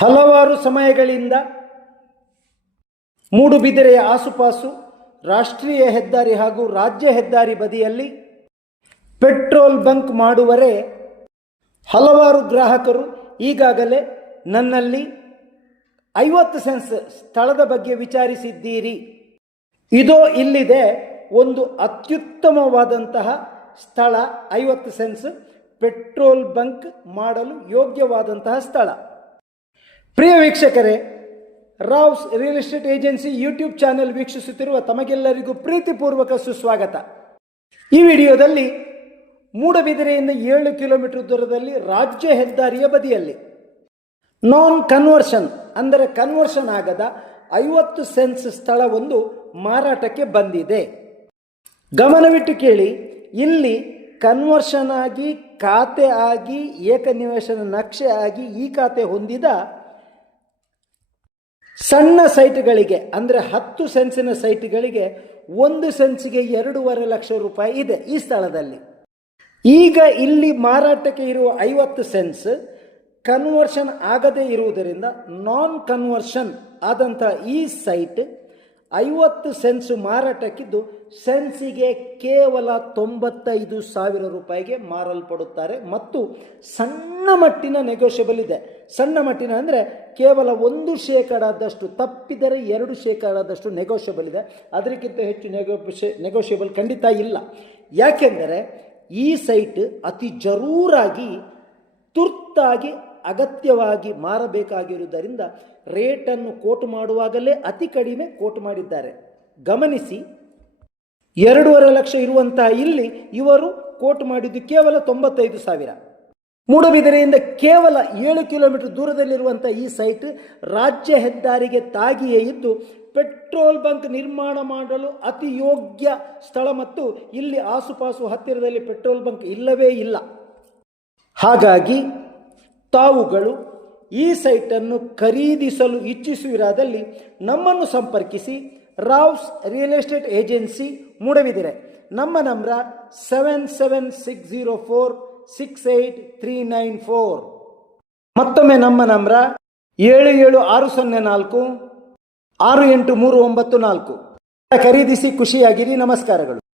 ಹಲವಾರು ಸಮಯಗಳಿಂದ ಮೂಡುಬಿದಿರೆಯ ಆಸುಪಾಸು, ರಾಷ್ಟ್ರೀಯ ಹೆದ್ದಾರಿ ಹಾಗೂ ರಾಜ್ಯ ಹೆದ್ದಾರಿ ಬದಿಯಲ್ಲಿ ಪೆಟ್ರೋಲ್ ಬಂಕ್ ಮಾಡುವರೆ ಹಲವಾರು ಗ್ರಾಹಕರು ಈಗಾಗಲೇ ನನ್ನಲ್ಲಿ ಐವತ್ತು ಸೆನ್ಸ್ ಸ್ಥಳದ ಬಗ್ಗೆ ವಿಚಾರಿಸಿದ್ದೀರಿ. ಇದೋ ಇಲ್ಲಿದೆ ಒಂದು ಅತ್ಯುತ್ತಮವಾದಂತಹ ಸ್ಥಳ, ಐವತ್ತು ಸೆನ್ಸ್ ಪೆಟ್ರೋಲ್ ಬಂಕ್ ಮಾಡಲು ಯೋಗ್ಯವಾದಂತಹ ಸ್ಥಳ. ಪ್ರಿಯ ವೀಕ್ಷಕರೇ, Rao's real estate agency YouTube channel ವೀಕ್ಷಿಸುತ್ತಿರುವ ತಮಗೆಲ್ಲರಿಗೂ ಪ್ರೀತಿಪೂರ್ವಕ ಸುಸ್ವಾಗತ. ಈ ವಿಡಿಯೋದಲ್ಲಿ ಮೂಡಬಿದಿರೆಯಿಂದ ಏಳು ಕಿಲೋಮೀಟರ್ ದೂರದಲ್ಲಿ ರಾಜ್ಯ ಹೆದ್ದಾರಿಯ ಬದಿಯಲ್ಲಿ ನಾನ್ ಕನ್ವರ್ಷನ್ ಅಂದರೆ ಕನ್ವರ್ಷನ್ ಆಗದ ಐವತ್ತು ಸೆನ್ಸ್ ಸ್ಥಳವೊಂದು ಮಾರಾಟಕ್ಕೆ ಬಂದಿದೆ. ಗಮನವಿಟ್ಟು ಕೇಳಿ, ಇಲ್ಲಿ ಕನ್ವರ್ಷನ್ ಆಗಿ, ಖಾತೆ ಆಗಿ ಏಕನಿವೇಶನ ನಕ್ಷೆ ಆಗಿ ಈ ಖಾತೆ ಹೊಂದಿದ ಸಣ್ಣ ಸೈಟ್ಗಳಿಗೆ, ಅಂದರೆ ಹತ್ತು ಸೆನ್ಸಿನ ಸೈಟ್ಗಳಿಗೆ ಒಂದು ಸೆನ್ಸ್ಗೆ ಎರಡೂವರೆ ಲಕ್ಷ ರೂಪಾಯಿ ಇದೆ ಈ ಸ್ಥಳದಲ್ಲಿ. ಈಗ ಇಲ್ಲಿ ಮಾರಾಟಕ್ಕೆ ಇರುವ ಐವತ್ತು ಸೆನ್ಸ್ ಕನ್ವರ್ಷನ್ ಆಗದೇ ಇರುವುದರಿಂದ ನಾನ್ ಕನ್ವರ್ಷನ್ ಆದಂಥ ಈ ಸೈಟ್ ಐವತ್ತು ಸೆನ್ಸು ಮಾರಾಟಕ್ಕಿದ್ದು ಸೆನ್ಸಿಗೆ ಕೇವಲ ತೊಂಬತ್ತೈದು ಸಾವಿರ ರೂಪಾಯಿಗೆ ಮಾರಲ್ಪಡುತ್ತಾರೆ. ಮತ್ತು ಸಣ್ಣ ಮಟ್ಟಿನ ನೆಗೋಷಿಯಬಲ್ ಇದೆ. ಸಣ್ಣ ಮಟ್ಟಿನ ಅಂದರೆ ಕೇವಲ ಒಂದು ಶೇಕಡಾದಷ್ಟು ತಪ್ಪಿದರೆ ಎರಡು ಶೇಕಡಾದಷ್ಟು ನೆಗೋಷಿಯಬಲ್ ಇದೆ. ಅದಕ್ಕಿಂತ ಹೆಚ್ಚು ನೆಗೋಷಿ ನೆಗೋಷಿಯಬಲ್ ಖಂಡಿತ ಇಲ್ಲ. ಯಾಕೆಂದರೆ ಈ ಸೈಟ್ ಅತಿ ಜರೂರಾಗಿ ತುರ್ತಾಗಿ ಅಗತ್ಯವಾಗಿ ಮಾರಬೇಕಾಗಿರುವುದರಿಂದ ರೇಟನ್ನು ಕೋಟ್ ಮಾಡುವಾಗಲೇ ಅತಿ ಕಡಿಮೆ ಕೋಟ್ ಮಾಡಿದ್ದಾರೆ. ಗಮನಿಸಿ, ಎರಡೂವರೆ ಲಕ್ಷ ಇರುವಂತಹ ಇಲ್ಲಿ ಇವರು ಕೋಟ್ ಮಾಡಿದ್ದು ಕೇವಲ ತೊಂಬತ್ತೈದು ಸಾವಿರ. ಮೂಡಬಿದಿರೆಯಿಂದ ಕೇವಲ ಏಳು ಕಿಲೋಮೀಟರ್ ದೂರದಲ್ಲಿರುವಂಥ ಈ ಸೈಟ್ ರಾಜ್ಯ ಹೆದ್ದಾರಿಗೆ ತಾಗಿಯೇ ಇದ್ದು ಪೆಟ್ರೋಲ್ ಬಂಕ್ ನಿರ್ಮಾಣ ಮಾಡಲು ಅತಿ ಯೋಗ್ಯ ಸ್ಥಳ ಮತ್ತು ಇಲ್ಲಿ ಆಸುಪಾಸು ಹತ್ತಿರದಲ್ಲಿ ಪೆಟ್ರೋಲ್ ಬಂಕ್ ಇಲ್ಲವೇ ಇಲ್ಲ. ಹಾಗಾಗಿ ತಾವುಗಳು ಈ ಸೈಟನ್ನು ಖರೀದಿಸಲು ಇಚ್ಛಿಸುವಿರಾದಲ್ಲಿ ನಮ್ಮನ್ನು ಸಂಪರ್ಕಿಸಿ Rao's real estate agency Moodbidri. ನಮ್ಮ number seven seven six zero four six eight three nine four. ಮತ್ತೊಮ್ಮೆ ನಮ್ಮ ನಂಬರ ಏಳು ಏಳು ಆರು ಸೊನ್ನೆ ನಾಲ್ಕು, ಆರು ಎಂಟು ಮೂರು ಒಂಬತ್ತು ನಾಲ್ಕು. ಖರೀದಿಸಿ ಖುಷಿಯಾಗಿರಿ. ನಮಸ್ಕಾರಗಳು.